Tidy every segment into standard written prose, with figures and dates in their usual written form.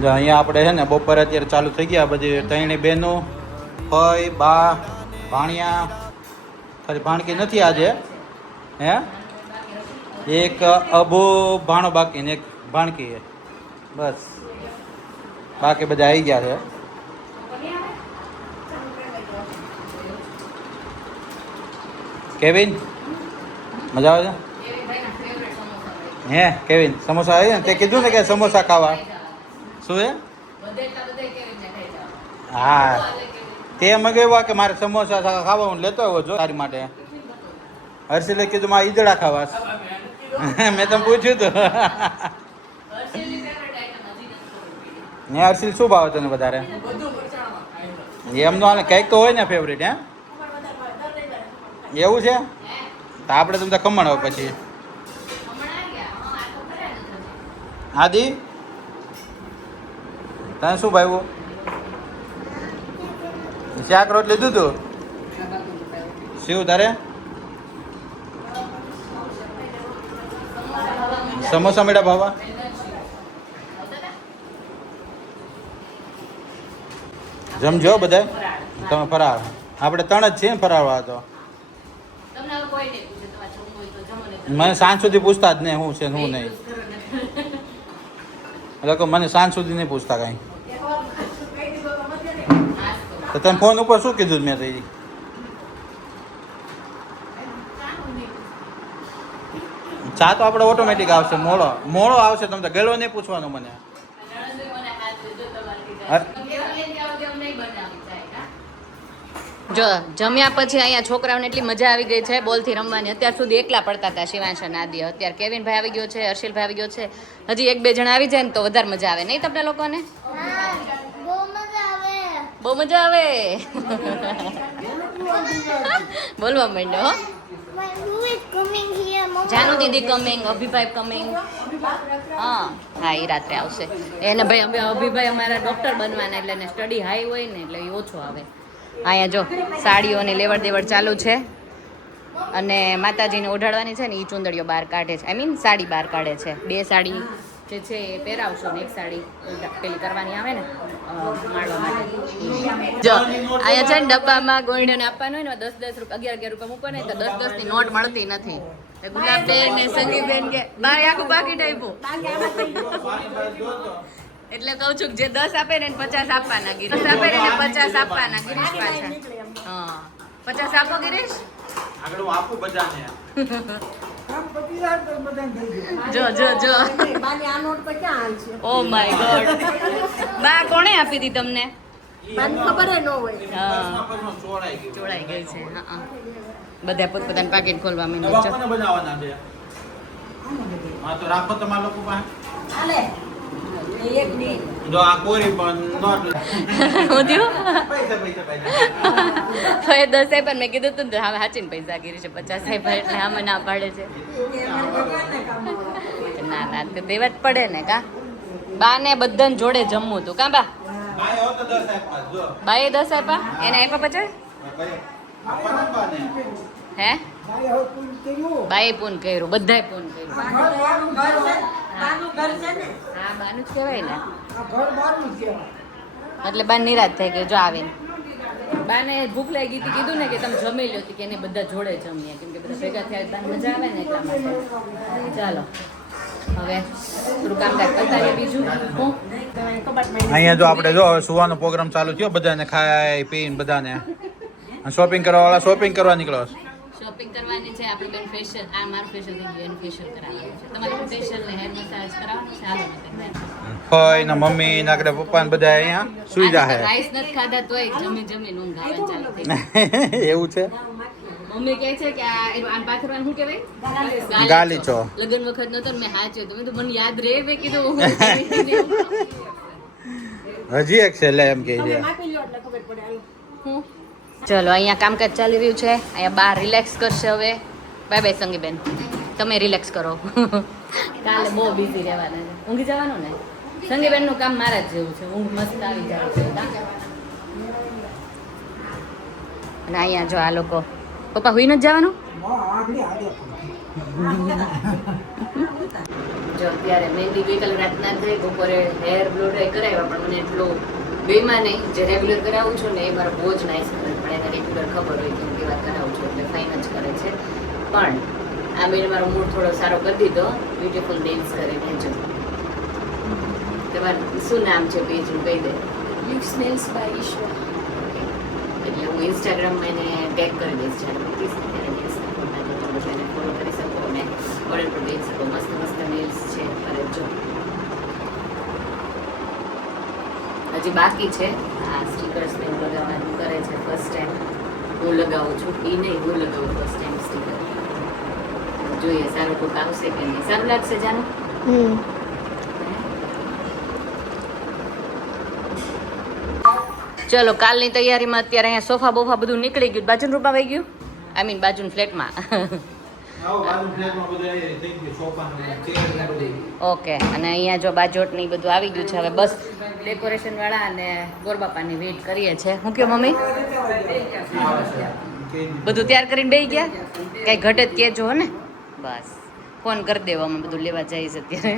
જો અહીંયા આપણે છે ને બપોરે અત્યારે ચાલુ થઈ ગયા બધી ત્રણેય બહેનો ફઈ બા ભાણિયા ખાલી ભાણકી નથી આજે હે એક અભો ભાણો બાકી ને એક ભાણકી છે બસ બાકી બધા આવી ગયા છે કેવિન મજા આવે છે હે કેવિન સમોસા આવે ને તે કીધું ને કે સમોસા ખાવા શું હે હા તે મગાવ્યા કે મારે સમોસા ખાવા હું લેતો આવ્યો જો તારી માટે હર્ષિલે કીધું મારે ઈદડા ખાવા મેં તમે પૂછ્યું હતું ને હર્ષિલ શું ભાવે તને વધારે એમનો હાલે કંઈક તો હોય ને ફેવરેટ હે એવું છે તો આપણે તમને ખમણ હોય પછી આદિ તને શું ભાવ્યું શાક રોટ લીધું તું શું તારે સમોસા મેળા ભાવા જમજો બધા તમે ફરાર આપણે ત્રણ જ છીએ ને ફરારવા તો મને સાંજ સુધી પૂછતા જ નહીં હું છે હું નહીં એટલે મને સાંજ સુધી નહીં પૂછતા કાંઈ તો તમે ફોન ઉપર શું કીધું મેં તઈ ચા તો આપણે ઓટોમેટિક આવશે મોડો આવશે તમે તો ગયેલો નહીં પૂછવાનું મને જો જમ્યા પછી અહીંયા છોકરાઓને એટલી મજા આવી ગઈ છે બોલથી રમવાની અત્યાર સુધી એકલા પડતા હતા શિવાંશ અને આદિ અત્યારે કેવિનભાઈ આવી ગયો છે હર્ષિલભાઈ આવી ગયો છે હજી એક બે જણા આવી જાય ને તો વધારે મજા આવે નહીં તમને લોકોને બહુ મજા આવે બોલવા માંડ્યો જાનુ દીદી કમિંગ અભિભાઈ કમિંગ હા એ રાત્રે આવશે એને ભાઈ અમે અભિભાઈ અમારા ડોક્ટર બનવાના એટલે એને સ્ટડી હાઈ હોય ને એટલે એ ઓછો આવે અહીંયા જો સાડીઓની લેવડ દેવડ ચાલુ છે અને માતાજીને ઓઢાડવાની છે ને એ ચૂંદડીઓ બહાર કાઢે છે આઈ મીન સાડી બહાર કાઢે છે બે સાડી જે છે એ પહેરાવશો ને એક સાડી પેલી કરવાની આવે ને માળવા માટે જો અહીંયા છે ને ડબ્બામાં ગોળીને આપવાનું હોય ને 10-10 રૂપિયા 11-11 રૂપિયા મૂકો ને તો 10-10 ની નોટ મળતી નથી ગુલાબબેન ને સંગીબેન કે બાર આખું પાકીટ આપ્યું એટલે કહું છું જે 10 આપે ને 50 આપવાના ગિરીશ આપે ને 50 આપવાના ગિરીશ પાછા હા 50 આપો ગિરીશ આગળ હું આપું બધાને જો ઓ માય ગોડ બા કોણે આપી હતી તમને ખબર ન હોય ચોળાઈ ગઈ છે હા બધા પોતપોતાનું પાકીટ ખોલવા માંડ્યા છે બનાવવાના છે હા તો રાખો તમારા લોકો પાસે જો આ કોરી પણ નોટ હું થયું પૈસા તો એ 10 પણ મેં કીધું તું હવે સાચીને પૈસા ગીરી છે 50 એટલે આમાં ના પાડે છે ના તો દેવા જ પડે ને કા બા ને બધાને જોડે જમવું તું કા બા બાએ 10 આપ્યા એને આપ્યા 50 હે બાએ પૂન કર્યું બધાય પૂન કર્યું હા બાનું જ કહેવાય ને એટલે બા નિરાશ થઈ ગઈ જો આવીને બાને ભૂખ લાગી હતી કીધું ને કે તમે જમી લો કે એને બધા જોડે જમીએ કેમ કે બધા ભેગા થયા બા મજા આવે ને એટલા માટે ચાલો હવે થોડું કામકાજ કરતા રહીએ બીજું અહીંયા જો આપણે જો હવે સુવાનો પ્રોગ્રામ ચાલુ થયો બધાને ખાઈ પીને બધાને શોપિંગ કરવા વાળા શોપિંગ કરવા નીકળો શોપિંગ કરવાની છે આપણે બેન ફેશિયલ આ મારું ફેશિયલ થઈ ગયું એનું ફેશિયલ કરાવવાનું છે તમારે ફેશિયલ ને હેર મસાજ કરાવવાનું છે હાલો ફઈ ને મમ્મી નાકડે પપ્પા ને બધા અહીંયા સુઈ જાહે રાઈસ નથી ખાધા તોય જમી ઊંઘ આવે ચાલુ થઈ એવું છે મમ્મી કહે છે કે આ પાથરવાનું શું કહેવાય ગાલીચો લગન વખત નતો મેં હાચ્યો તો મેં તો મને યાદ રહે મેં કીધું હજી એક છે લે એમ કે છે ચલો અહીંયા કામકાજ ચાલી રહ્યું છે અહીંયા બહાર રિલેક્સ કરશે હવે બાય બાય સંગીબેન તમે રિલેક્સ કરો કાલે બહુ બિઝી રહેવાના છે ઊંઘી જવાનું ને સંગીબેનનું કામ મારા જ જેવું છે ઊંઘ મસ્ત આવી જાય છે અને અહીંયા જો આ લોકો પપ્પા હુઈ નથી જવાનું જો અત્યારે મહેંદી ગઈકાલે રાતના થઈ, બપોરે હેર બ્લો ડ્રાય કરાવ્યા, પણ મને એટલો બેમાં નહીં. જે રેગ્યુલર કરાવું છું ને એ મારો બહુ જ નાઇસ કરે, પણ એને રેગ્યુલર ખબર હોય કે હું કેવા કરાવું છું એટલે ફાઇન જ કરે છે. પણ આ બેને મારો મૂડ થોડો સારો કરી દીધો, બ્યુટીફુલ નેલ્સ કરીને. જો તમારું શું નામ છે પેજનું કહી દે. લિપ્સ નેલ્સ બાય ઈશ્વર. એટલે હું ઇન્સ્ટાગ્રામમાં એને ટેગ કરી દઈશ, જ્યારે મૂકીશ ત્યારે નેલ્સના ફોટા તો તમે એને ફોલો કરી શકો અને ઓર્ડર પણ દઈ શકો. મસ્ત મસ્ત નેલ્સ છે. અરે જો હજી બાકી છે આ સ્ટીકર્સ ને એવું લગાવવાનું કરે છે. ફર્સ્ટ ટાઈમ હું લગાવું છું, એ નહીં હું લગાવું ફર્સ્ટ ટાઈમ સ્ટીકર. જોઈએ સારું કોઈક આવશે કે નહીં. સારું લાગશે જાનું? ચલો કાલની તૈયારીમાં અત્યારે અહીંયા સોફા બોફા બધું નીકળી ગયું. બાજુનું રૂપા વહી ગયું, આઈ મીન બાજુના ફ્લેટમાં. ઓકે, અને અહીંયા જો બાજોટ ને બધું આવી ગયું છે. હવે બસ ડેકોરેશન વાળા અને ગોરબાપાની વેઇટ કરીએ છીએ. હું કયો મમ્મી બધું તૈયાર કરીને બેસી ગયા? કઈ ઘટે જ કહેજો હો ને. બસ ફોન કરી દેવો, અમે બધું લેવા જઈશ અત્યારે.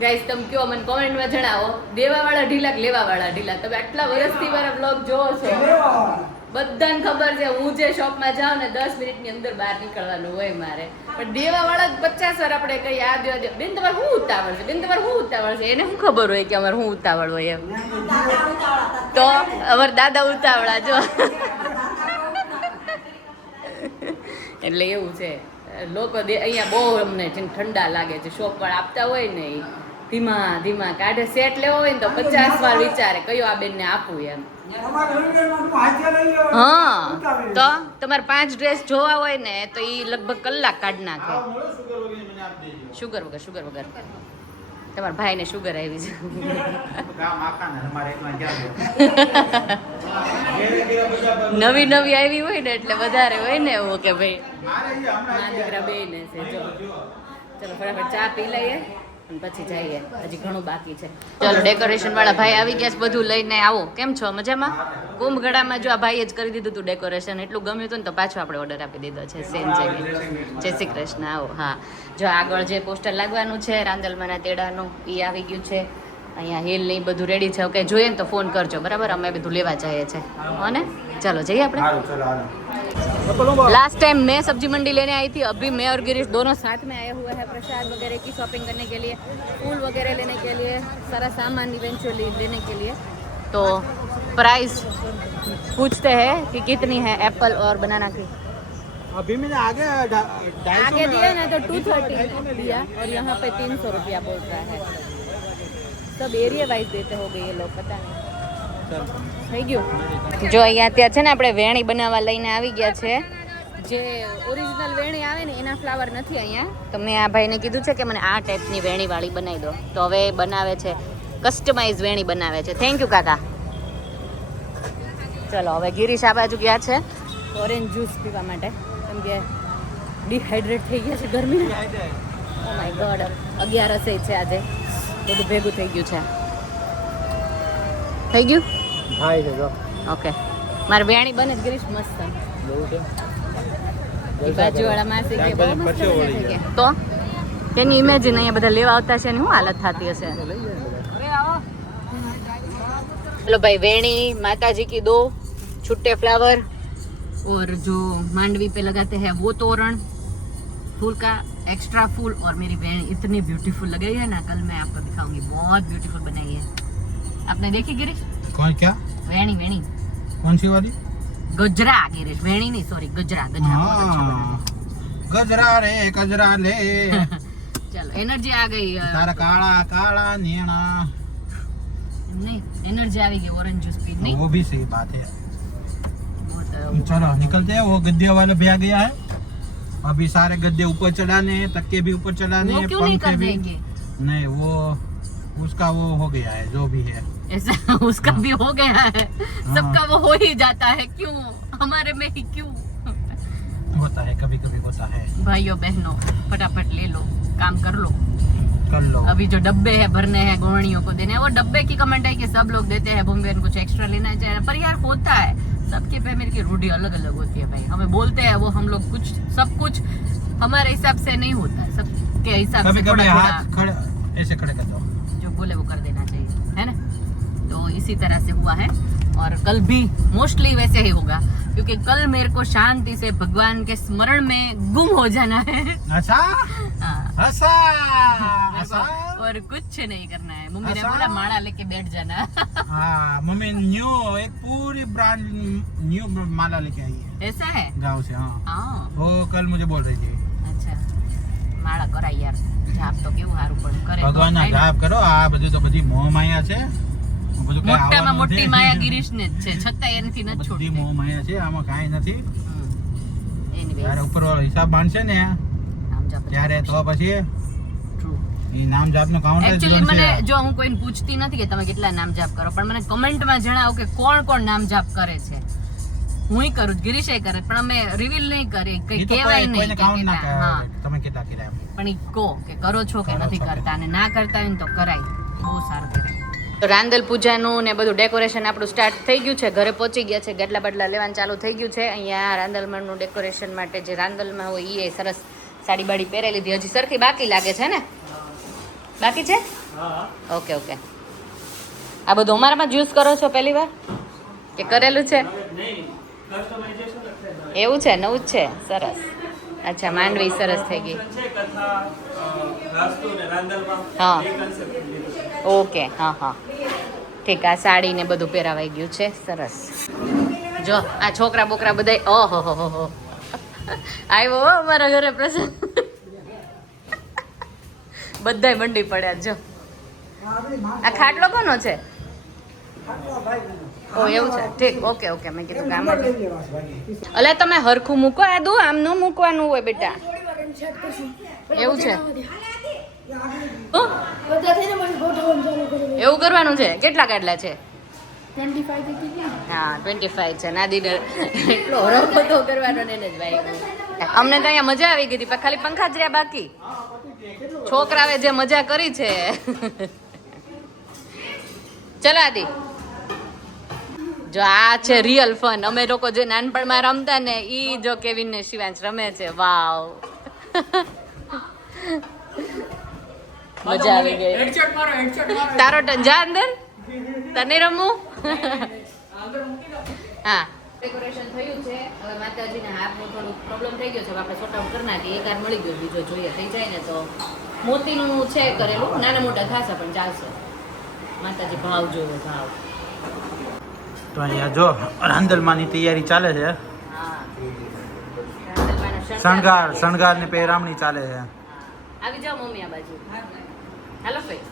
ગાઈસ તમે કયો મને કોમેન્ટમાં જણાવો, દેવાવાળા ઢીલા કે લેવાવાળા ઢીલા? તમે આટલા વર્ષથી મારા બ્લોગ જોવો છો, બધાને ખબર છે હું જે શોપમાં જાઉં ને 10 મિનિટની અંદર બહાર નીકળવાનું હોય મારે. પણ દેવાવાળા 50 વાર આપણે કઈ આ દેવા દે, બેન તમારે શું ઉતાવળ છે, બેન તમારે શું ઉતાવળ છે, એને શું ખબર હોય કે અમારે શું ઉતાવળ હોય એમ. તો અમારા દાદા ઉતાવળા જો. એટલે એવું છે લોકો અહીંયા બહુ અમને ઠંડા લાગે છે. શોપ પર આપતા હોય ને એ ધીમા ધીમા કાઢે. સેટ લેવો હોય ને તો 50 વાર વિચારે કયો આ બેનને આપું એમ. હા, તો તમારે 5 ડ્રેસ જોવા હોય ને તો એ લગભગ કલાક કાઢ નાખે. શુગર વગર તમારા ભાઈને શુગર આવી છે. નવી આવી હોય ને એટલે વધારે હોય ને એવું કે ભાઈ મા દીકરા બે ને છે. જો ચલો ફટાફટ ચા પી લઈએ અને પછી જઈએ, હજી ઘણું બાકી છે. ચલો ડેકોરેશન વાળા ભાઈ આવી ગયા છે, બધું લઈને આવો. કેમ છો, મજામાં? કુંભગઢામાં જો આ ભાઈએ જ કરી દીધું હતું ડેકોરેશન, એટલું ગમ્યું હતું ને તો પાછો આપણે ઓર્ડર આપી દીધો છે સેમ જગ્યાએ. જય શ્રી કૃષ્ણ. આવો. હા, જો આગળ જે પોસ્ટર લાગવાનું છે રાંદલમાના તેડાનું એ આવી ગયું છે. અહીંયા હિલ ને બધું રેડી છે. ઓકે, જોઈએ ને તો ફોન કરજો, બરાબર? અમે બધું લેવા જઈએ છીએ. અને चलो जाइए આપણે. लास्ट टाइम मैं सब्जी मंडी लेने आई थी, अभी मैं और गिरीश दोनों साथ में आए हुए हैं प्रसाद वगैरह की शॉपिंग करने के लिए, फूल वगैरह लेने के लिए, सारा सामान इवेंचुअली लेने के लिए. तो प्राइस पूछते हैं कि कितनी है एप्पल और बनाना की. अभी मैंने आगे दिया ना तो 230 दिया और यहाँ पे 300 रुपया बोल रहा है. सब एरिया वाइज देते हो गए ये लोग, पता नहीं. થઈ ગયું. જો અહીંયા અત્યારે છે ને આપણે વેણી બનાવવા લઈને આવી ગયા છે. જે ઓરિજિનલ વેણી આવે ને એના ફ્લાવર નથી અહીંયા. તો મેં આ ભાઈને કીધું છે કે મને આ ટાઈપની વેણી વાળી બનાવી દો. તો હવે બનાવે છે, કસ્ટમાઇઝ વેણી બનાવે છે. થેન્ક યુ કાકા. ચલો હવે ગિરીશ આ બાજુ ગયા છે ઓરેન્જ જ્યુસ પીવા માટે, કેમ કે ડિહાઇડ્રેટ થઈ ગયા છે ગરમી. ઓ માય ગોડ, 11 છે આજે, બધું ભેગું થઈ ગયું છે. થઈ ગયું? હા છે જો. ઓકે, મારે વેણી બને જ ગરીશ મસ્ત. બહુ છે. બાજુવાળા માસી કે બહુ મસ્ત બને છે. તો તેની ઇમેજિન અહીંયા બધા લેવા આવતા છે ને શું હાલત થતી હશે. चलो भाई, वेणी माता जी की 2 छुट्टे फ्लावर और जो मांडवी पे लगाते हैं वो तोरण, फूल का एक्स्ट्रा फूल और मेरी वेणी इतनी ब्यूटीफुल लग रही है ना, कल मैं आपको दिखाऊंगी. बहुत ब्यूटीफुल बनाई है. आपने देखी गिरीश? कौन क्या? वेणी वेणी कौन सी वाली? गजरा गिरीश, वेणी नहीं, सॉरी गजरा. गजरा रे गजरा ले. चलो एनर्जी आ गई. तारा काला काला नेना नहीं, एनर्जी आ गई. ऑरेंज जूस पी नहीं, वो भी सही बात है. चलो निकलते हैं. वो गद्दे वाले भी आ गया है. अभी सारे गद्दे ऊपर चढ़ाने हैं, तक्के भी ऊपर चढ़ाने हैं, पंखे भी. नहीं, वो उसका वो हो गया है जो भी है. ऐसा उसका भी हो गया है. सबका वो हो ही जाता है. क्यों हमारे में ही क्यों होता है, कभी कभी होता है. भाइयों बहनों, फटाफट ले लो, काम कर लो. लो. अभी जो डब्बे है भरने हैं गोवणियों को देने हैं, वो डब्बे की कमेंट है कि सब लोग देते हैं, भूमि बहन कुछ एक्स्ट्रा लेना चाहिए. पर यार होता है, सबकी फैमिली की रूढ़ी अलग अलग होती है भाई. हमें बोलते हैं वो हम लोग कुछ सब कुछ हमारे हिसाब से नहीं होता है. सबके हिसाब से कभी थोड़ा हाथ थोड़ा खड़े ऐसे खड़े कर दो. जो बोले वो कर देना चाहिए, है ना. तो इसी तरह से हुआ है और कल भी मोस्टली वैसे ही होगा क्योंकि कल मेरे को शांति से भगवान के स्मरण में गुम हो जाना है. ऐसा हाँ, ऐसा मेरे ऐसा. को और कुछ नहीं करना है. मम्मी ने ऐसा? बोला माड़ा लेके बैठ जाना. हाँ मम्मी न्यू एक पूरी ब्रांड न्यू माला लेके आई है ऐसा है. गांव से. हाँ हाँ, वो कल मुझे बोल रही थी. અચ્છા માળા કરાય યાર. જાપ તો કેવું સારું પણ કરે તો ભગવાનના થાય ને. જાપ કરો. આ બધું તો બધી મોહ માયા છે. બધું કાંઈ મોટામાં આવવાનું મોટી નથી. માયા ગિરીશને જ છે છતાં એનાથી નથી બધી છોડતી. મોહ માયા છે. આમાં કાંઈ નથી. Anyways, જ્યારે ઉપરવાળો હિસાબ બાંધશે ને નામ જાપ જ ત્યારે તો કરવું પછી છે. True. એ નામ જાપનો કાઉન્ટર જ Actually મને ગણશે. જો હું કોઈને પૂછતી નથી કે તમે કેટલા નામ જાપ કરો પણ મને કમેન્ટમાં જણાવો કે કોણ કોણ નામ જાપ કરે છે. હુંય કરું છું, ગિરીશે કરે પણ અમે રિવીલ નહીં કરી કઈ ઈ તો કહેવાય કોઈને નહીં કે કાઉન્ટ ના કેટલા. કરે. હા, તમે કેટલા કર્યા એમ. પણ ઈ કહો કે કરો છો કે કરો નથી છો કે કરતા અને ના કરતા હોય ને તો કરાય. બહુ સારું કહેવાય. તો રાંદલ પૂજાનું ને બધું ડેકોરેશન આપણું સ્ટાર્ટ થઈ ગયું છે. ઘરે પહોંચી ગયા છે. ગાડલા બાટલા લેવાનું ચાલુ થઈ ગયું છે. અહીંયા રાંદલમાંનું ડેકોરેશન માટે જે રાંદલમાં હોય એ સરસ સાડી બાડી પહેરી લીધી. હજી સરખી બાકી લાગે છે ને? બાકી છે? Okay okay. આ બધું અમારામાં જ યુઝ કરો છો પહેલી વાર કે કરેલું છે? એવું છે, નવું જ છે. સરસ. અચ્છા, માંડવી સરસ થઈ ગઈ. હા, ઓકે. હા હા, ઠીક. આ સાડી ને બધું પહેરાવાઈ ગયું છે. સરસ. જો આ છોકરા બોકરા બધા ઓહો હો હો આવ્યો હો અમારા ઘરે પ્રસંગ. બધાય મંડી પડ્યા. જો આ ખાટલો કોનો છે? ઓ એવું છે. ઠીક. Okay okay. મેં કીધું કામ અલે તમે હરખું મૂકો. આદુ આમ ન મૂકવાનું હોય બેટા. એવું છે. એવું કરવાનું છે. કેટલા કાઢલા છે? 25 થી ગયા. હા 25 છે. નાદીને એટલો હરખો કરવાનો ને એને જ ભાઈ. અમને તો અહીંયા મજા આવી ગઈ હતી પણ ખાલી પંખા જ રહ્યા બાકી. છોકરાએ જે મજા કરી છે. ચલો આદિ. જો આ છે રિયલ ફન. અમે લોકો જે નાનપણમાં રમતા ને ઈ જો કેવિન ને શિવાંશ રમે છે. વાવ, મજા આવી ગઈ. તારો ટન જા અંદર. તને રમવું. હા, ડેકોરેશન થયું છે. હવે માતાજીને હાથનું થોડું પ્રોબ્લેમ થઈ ગયો છે. હવે આપણે સોર્ટ આઉટ કરી નાખીએ. એક વાર મળી ગયો, બીજો જોઈએ થઈ જાય ને તો મોતીનું છે કરેલું. નાના મોટા થશે પણ ચાલશે. માતાજી ભાવ જોવે ભાવ. તો અહીંયા જો રાંદલમાંની તૈયારી ચાલે છે. હા, શણગાર ને પહેરામણી ચાલે છે. આવી જાઓ મમ્મી આ બાજુ. હાલો ભાઈ.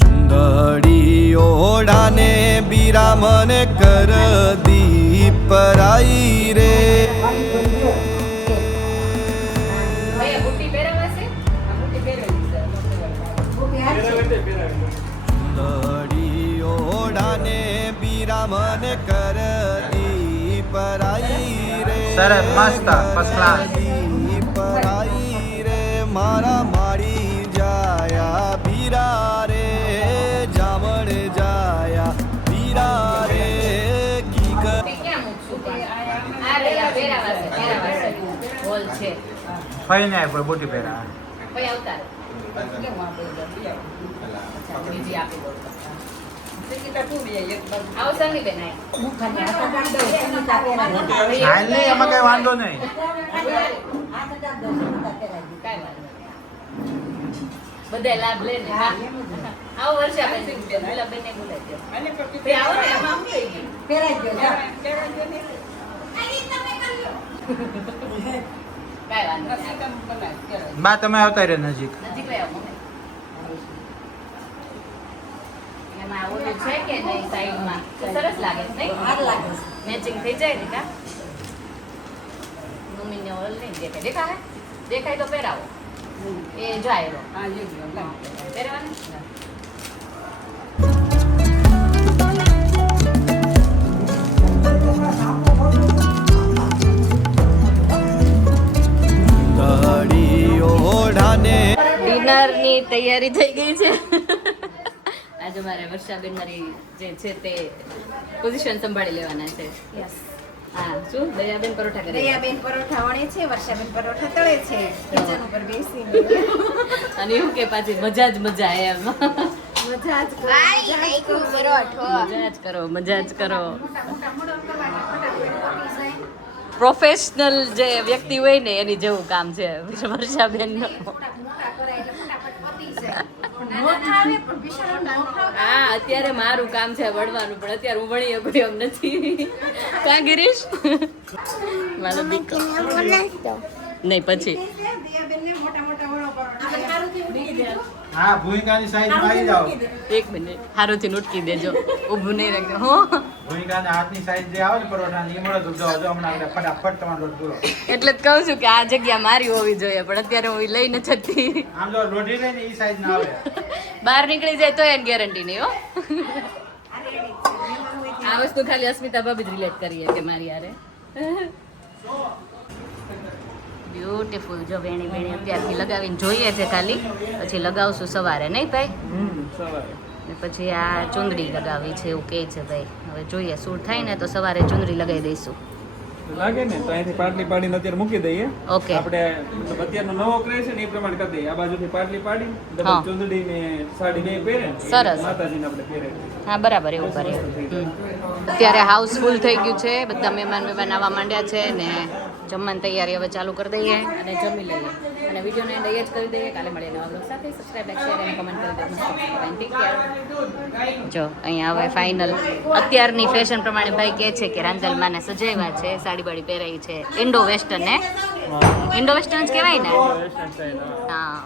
ચુંદડી ઓડાને બિરામન કર દીપરાઈ રે ભૈયા બુટ્ટી પહેરાવાશે? આ બુટ્ટી પહેરાવી છે. ચુંદડી ઓડાને બિરામન કર દીપરાઈ રે સરસ, મસ્ત, first class. દીપરાઈ રે મારા માડી જાયા બીરા રે જામણ જાયા બીરા રે કી કર ક્યાં મૂકશું પણ? આ રે આ પહેરાવાશે. હોલ છે. ફઈને આય કોઈ બોટી પહેરા. ભાઈ આવતા રહે. અચ્છા, બીજી આપી દો. આવો સંગીબેન આય. હાલ નહીં, એમાં કઈ વાંધો નહીં. કાંઈ વાંધો નહીં. બધા લાભ લે ને. હા. આવો વર્ષાબેન. ગુલાબેનને બોલાવી દો. ભાઈ આવો ને, આમાં આમ થઈ ગયું. કાંઈ વાંધો નહીં. બા તમે આવતા રહ્યો નજીક. નજીક લઈ આવો મમ્મી. એમાં ઓલું છે કે નહીં સાઈડમાં? તો સરસ લાગે છે નહીં? મેચિંગ થઈ જાય ને કા? મમ્મીને ઓલ નહીં દેખાય. દેખાય? દેખાય તો પહેરાવો. એ જાય રો. પહેરવાનું? તૈયારી થઈ ગઈ છે. આજે મારે વર્ષાબેન મારી જે છે તે પોઝિશન સંભાળી લેવાના છે. યસ હા શું દયાબેન પરોઠા કરે છે? દયાબેન પરોઠા વણે છે, વર્ષાબેન પરોઠા તળે છે કિચન ઉપર બેસીને. અને એવું કે પાછી મજા જ મજા એમ. મજા જ કરો, મજા જ કરો. મજા જ કરો, મજા જ કરો. મોટા મોટા મોડલ કરવાના, ફટાફટ પતી જાય. પ્રોફેશનલ જે વ્યક્તિ હોય ને એની જેવું કામ છે વર્ષાબેનનું. મોટા કરાય એટલે ફટાફટ પતી જાય. ન થાવે પણ ભીષણ ન થાવે. હા અત્યારે મારું કામ છે વળવાનું, પણ અત્યારે હું વળી શકું એમ નથી. કા ગિરીશ? મારો દીકરો નહીં પછી દયાબેનને મોટા મોટા વણો પરોઠા સારુંથી ઉડી દે. હા ભૂમિકાની સાઈઝમાં આવી જાઓ. એક મિનિટ હારુંથી નૂટકી દેજો, ઊભું નહીં રાખજો. હો ભૂમિકાના હાથની સાઈઝ જે આવે ને પરોઠાની એ મળે તો જો હમણાં આપણે ફટાફટ તમારો લોટ પૂરો. એટલે જ કહું છું કે આ જગ્યા મારી હોવી જોઈએ, પણ અત્યારે હું ઈ લઈ નથી શકતી. આમ જો લોઢી રહે ને એ સાઈઝ ના આવે. બહાર નીકળી જાય તો એની ગેરંટી નહીં હો. આ વસ્તુ ખાલી અસ્મિતા ભાભી જ રિલેટ કરીએ કે મારી યારે. બ્યુટીફુલ. જો વેણી વેણી અત્યારથી લગાવીને જોઈએ છે ખાલી, પછી લગાવશું સવારે નહીં ભાઈ? ને પછી આ ચુંદડી લગાવી છે એવું કહે છે ભાઈ. હવે જોઈએ સૂટ થાય ને તો સવારે ચુંદડી લગાવી દઈશું. લાગે ને તો અહીંથી પાટલી પાડીને અત્યારે મૂકી દઈએ. ઓકે. આપણે મતલબ અત્યારનો નવો ક્રેઝ છે ને એ પ્રમાણે કરી દઈએ. આ બાજુથી પાટલી પાડી હા. ડબલ ચુંદડી ને સાડી બે પહેરે ને સરસ. માતાજીને આપણે પહેરે. હા બરાબર એવું કરીએ. અત્યારે હાઉસફુલ થઈ ગયું છે, બધા મહેમાન આવવા માંડ્યા છે ને જમવાની તૈયારી હવે ચાલુ કરી દઈએ અને જમી લઈએ. અને વિડીયોને એન્ડ અહીંયા જ કરી દઈએ. કાલે મળીએ નવા બ્લોગ સાથે. સબસ્ક્રાઇબ, લાઈક, શેર અને કમેન્ટ કરી દેજો. જો અહીંયા હવે ફાઇનલ અત્યારની ફેશન પ્રમાણે ભાઈ કહે છે કે રાંધલમાને સજાવ્યા છે, સાડી બાડી પહેરાઈ છે. ઇન્ડો વેસ્ટર્ન ને ઇન્ડો વેસ્ટર્ન જ કહેવાય ને. હા